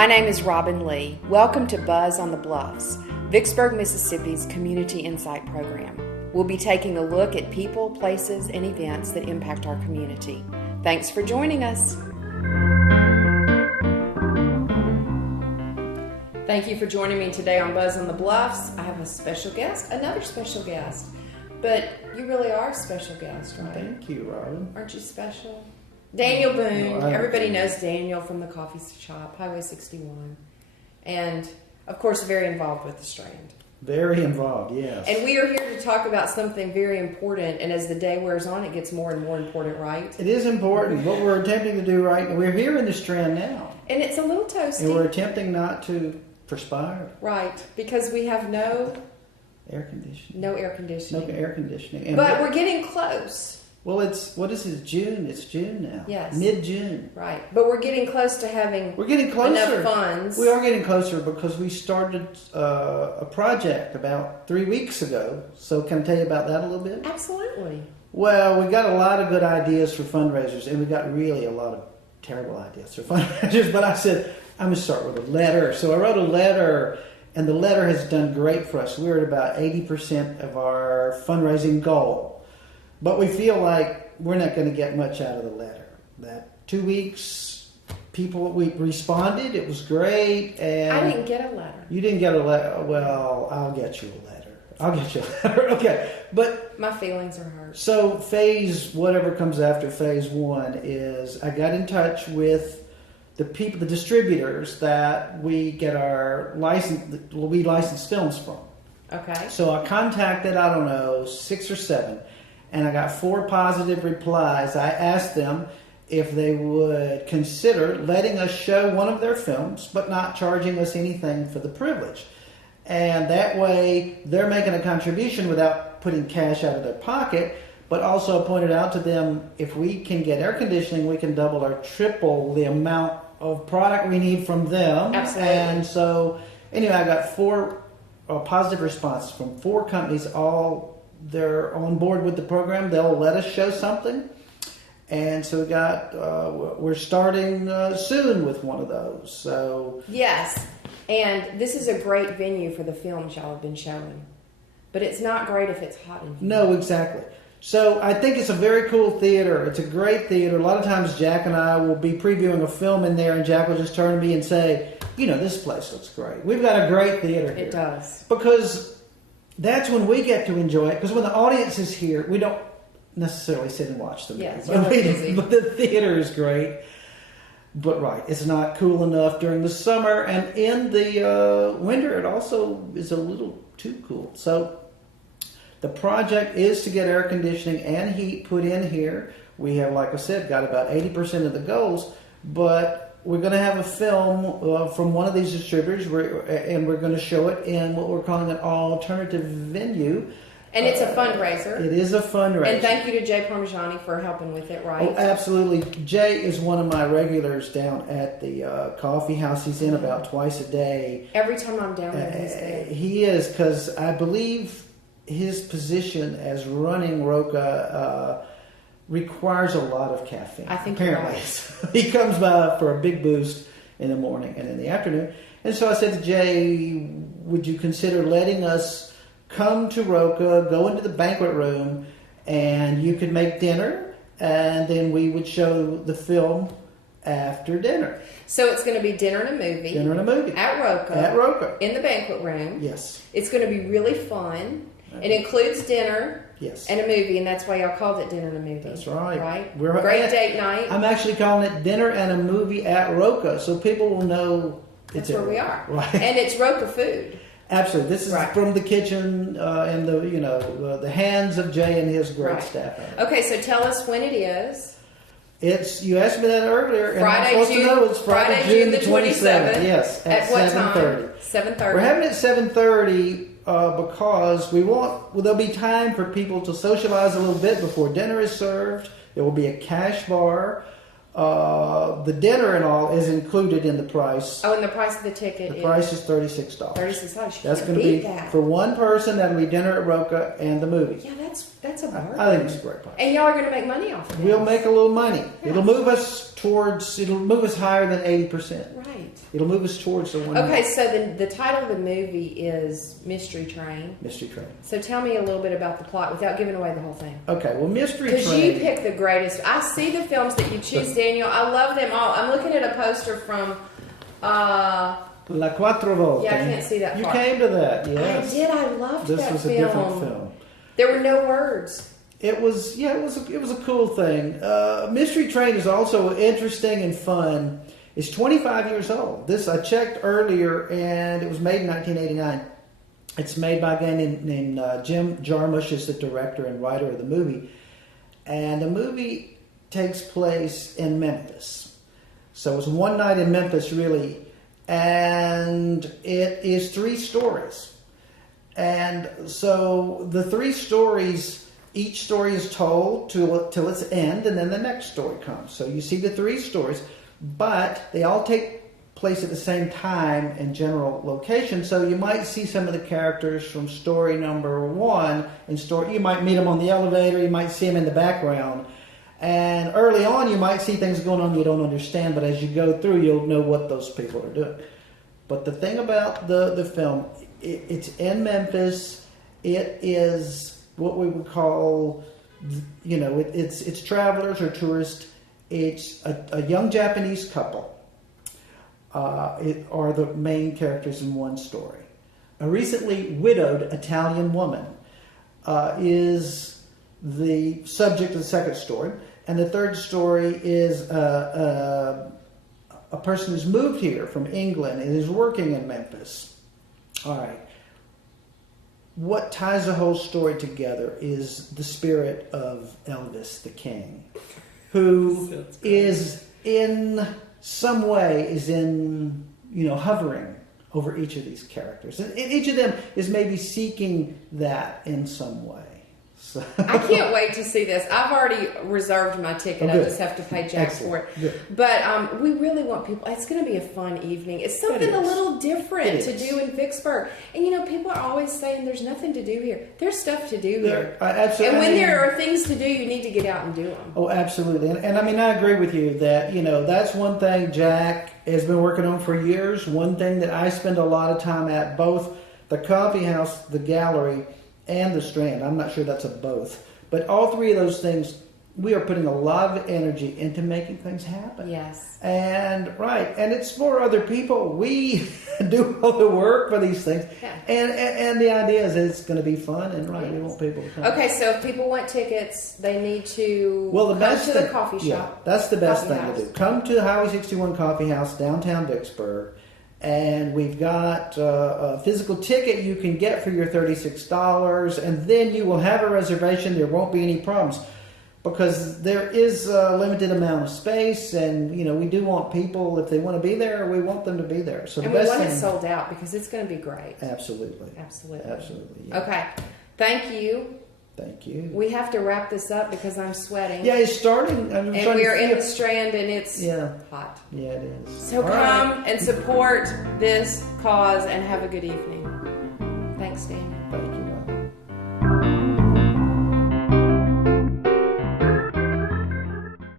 My name is Robin Lee. Welcome to Buzz on the Bluffs, Vicksburg, Mississippi's Community Insight Program. We'll be taking a look at people, places, and events that impact our community. Thanks for joining us. Thank you for joining me today on Buzz on the Bluffs. I have a special guest, another special guest. But you really are a special guest, right? Thank you, Robin. Aren't you special? Daniel Boone. No, Everybody knows Daniel from the coffee shop, Highway 61. And, of course, very involved with the Strand. Very involved, yes. And we are here to talk about something very important. And as the day wears on, it gets more and more important, right? It is important. What we're attempting to do right now, we're here in the Strand now. And it's a little toasty. And we're attempting not to perspire. Right, because we have no air conditioning. No air conditioning. No air conditioning. And but we're getting close. Well, what is it, June? It's June now. Yes. Mid-June. Right. But we're getting close to having We're getting closer. enough funds. We are getting closer because we started a project about 3 weeks ago. So can I tell you about that a little bit? Absolutely. Well, we got a lot of good ideas for fundraisers, and we got really a lot of terrible ideas for fundraisers. But I said, I'm going to start with a letter. So I wrote a letter, and the letter has done great for us. We're at about 80% of our fundraising goal. But we feel like we're not going to get much out of the letter. That 2 weeks, we responded. It was great. And I didn't get a letter. You didn't get a letter? Well, I'll get you a letter. Okay. But my feelings are hurt. So phase, whatever comes after phase one is I got in touch with the distributors that we get our we license films from. Okay. So I contacted, 6 or 7. And I got 4 positive replies. I asked them if they would consider letting us show one of their films, but not charging us anything for the privilege. And that way, they're making a contribution without putting cash out of their pocket, but also pointed out to them, if we can get air conditioning, we can double or triple the amount of product we need from them. Absolutely. And so, anyway, I got 4 positive responses from 4 companies, they're on board with the program. They'll let us show something. And so we're starting soon with one of those. So yes. And this is a great venue for the films y'all have been showing. But it's not great if it's hot in here. No, exactly. So I think it's a very cool theater. It's a great theater. A lot of times Jack and I will be previewing a film in there and Jack will just turn to me and say, this place looks great. We've got a great theater here. It does. Because that's when we get to enjoy it. Because when the audience is here, we don't necessarily sit and watch the movie. Yes, you're busy. But the theater is great. But right, it's not cool enough during the summer. And in the winter, it also is a little too cool. So the project is to get air conditioning and heat put in here. We have, like I said, got about 80% of the goals. But we're going to have a film from one of these distributors, and we're going to show it in what we're calling an alternative venue. And it's a fundraiser. It is a fundraiser. And thank you to Jay Parmigiani for helping with it, right? Oh, absolutely. Jay is one of my regulars down at the coffee house. He's in about twice a day. Every time I'm down there, he's there. He is, because I believe his position as running Roca requires a lot of caffeine. I think apparently. Right. He comes by for a big boost in the morning and in the afternoon. And so I said to Jay, would you consider letting us come to Roca, go into the banquet room, and you could make dinner, and then we would show the film after dinner. So it's going to be dinner and a movie. Dinner and a movie. At Roca. At Roca. In the banquet room. Yes. It's going to be really fun. It includes dinner. Yes. And a movie, and that's why y'all called it Dinner and a Movie. That's right. Right? Great date night. I'm actually calling it Dinner and a Movie at Roca, so people will know that's where we are. Right. And it's Roca food. Absolutely. This is from the kitchen and the hands of Jay and his great staff. Okay, so tell us when it is. You asked me that earlier, and Friday, I'm supposed to know it's Friday, June the 27th. Yes, at what 7:30. 7:30. We're having it at 7:30 because there'll be time for people to socialize a little bit before dinner is served. There will be a cash bar. The dinner and all is included in the price. Oh, and the price of the ticket The price is $36. $36. That's going to be for one person. That'll be dinner at Roca and the movie. Yeah, that's That's a bargain. I think it's a great price. And y'all are going to make money off of it. We'll make a little money. Yeah. It'll move us higher than 80%. Right. It'll move us towards the one. Okay, so the title of the movie is Mystery Train. Mystery Train. So tell me a little bit about the plot without giving away the whole thing. Okay, well, Mystery Train. Because you pick the greatest. I see the films that you choose, Daniel. I love them all. I'm looking at a poster from... La Quattro Volte. Yeah, I can't see that You far. came to that, yes. I did. I loved This that was film. a different film. There were no words. It was a cool thing. Mystery Train is also interesting and fun. It's 25 years old. This I checked earlier, and it was made in 1989. It's made by a guy named Jim Jarmusch, is the director and writer of the movie. And the movie takes place in Memphis. So it's one night in Memphis, really. And it is 3 stories. And so the 3 stories, each story is told till its end, and then the next story comes. So you see the 3 stories, but they all take place at the same time in general location. So you might see some of the characters from story number 1 you might meet them on the elevator, you might see them in the background. And early on, you might see things going on you don't understand, but as you go through, you'll know what those people are doing. But the thing about the film, it's in Memphis. It is what we would call, it's travelers or tourists. It's a young Japanese couple. Are the main characters in one story. A recently widowed Italian woman is the subject of the second story. And the third story is a person who's moved here from England and is working in Memphis. All right. What ties the whole story together is the spirit of Elvis the King, who is in some way hovering over each of these characters. And each of them is maybe seeking that in some way. So. I can't wait to see this. I've already reserved my ticket. I just have to pay Jack for it. Good. But we really want people. It's going to be a fun evening. It's something a little different to do in Vicksburg. And people are always saying there's nothing to do here. There's stuff to do here. Absolutely. And when there are things to do, you need to get out and do them. Oh, absolutely. And I mean, I agree with you that, that's one thing Jack has been working on for years. One thing that I spend a lot of time at, both the coffee house, the gallery, and the Strand. I'm not sure that's a both. But all 3 of those things, we are putting a lot of energy into making things happen. Yes. And it's for other people. We do all the work for these things. Yeah. And the idea is that it's going to be fun, and we want people to come. Okay, so if people want tickets, they need to come to the coffee shop. Yeah, that's the best coffee thing house. to do. Come to Highway 61 Coffee House, downtown Vicksburg. And we've got a physical ticket you can get for your $36, and then you will have a reservation. There won't be any problems because there is a limited amount of space, and we do want people, if they want to be there, we want them to be there. So and the we best want thing, it sold out because it's going to be great. Absolutely. Yeah. Okay, thank you. Thank you. We have to wrap this up because I'm sweating. Yeah, it's starting. And we are in the Strand, and it's hot. Yeah, it is. So come and support this cause and have a good evening. Thanks, Danny. Thank you.